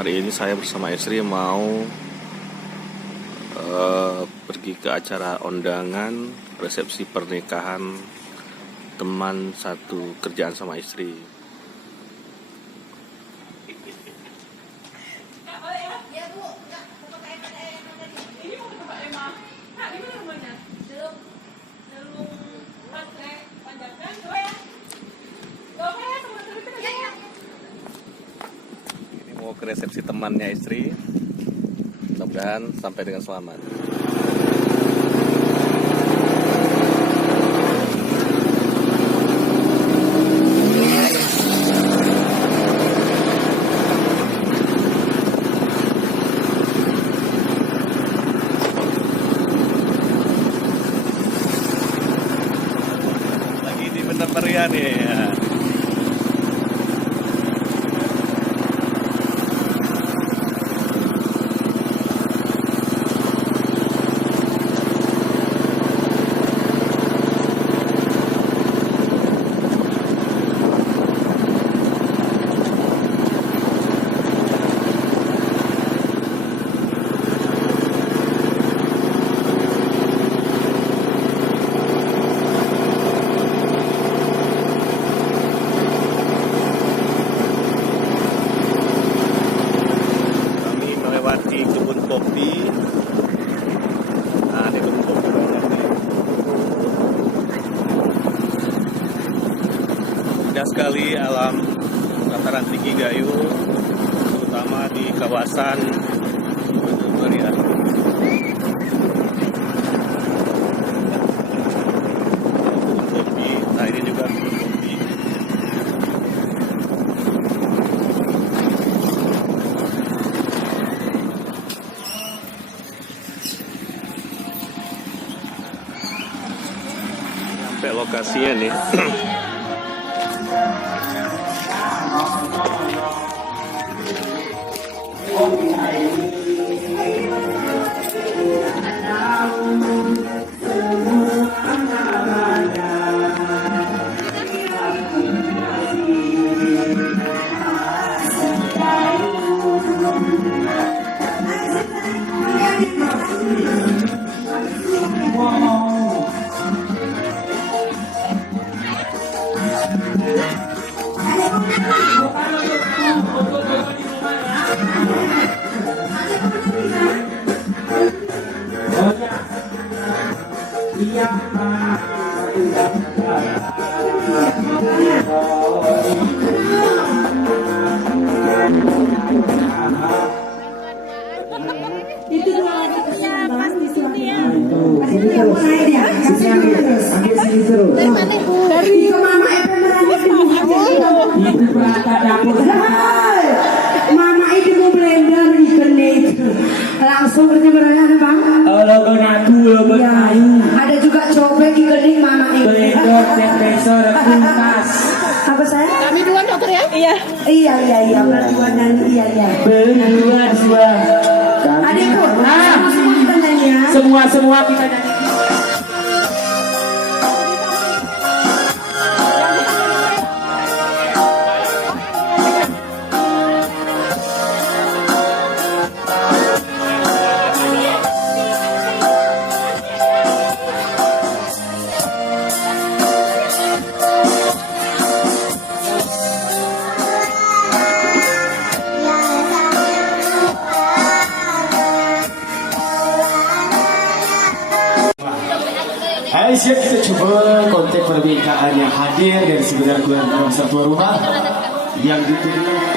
Hari ini saya bersama istri mau pergi ke acara undangan resepsi pernikahan teman satu kerjaan sama istri. Ini mau ke resepsi temannya istri. Mudah-mudahan sampai dengan selamat. Lagi di Benda Meriah nih ya. Melewati kebun kopi. Nah, di kebun kopi banyak nih. Indah sekali alam dataran tinggi Gayo, terutama di kawasan Benda Meriah. Kebun kopi. Nah, ini juga kebun kopi. Sampai lokasinya nih. Itu dua ya pas di sini ya. Dari mama mama itu mau blender ikan itu langsung kerja berapa bang? Logo natu, logo kayu. Ada juga cobek ikan mama itu. Blender, kompresor, kulkas. Apa saya? Kami dua dokter ya? Iya. Iya. Berdua nyanyi iya. Berdua. Adikku, semua kita nyanyi ya. Semua kita nyanyi. Hai, siap kita coba konten pernikahan yang hadir dari sebenarnya keluarga tuan rumah yang ditujukan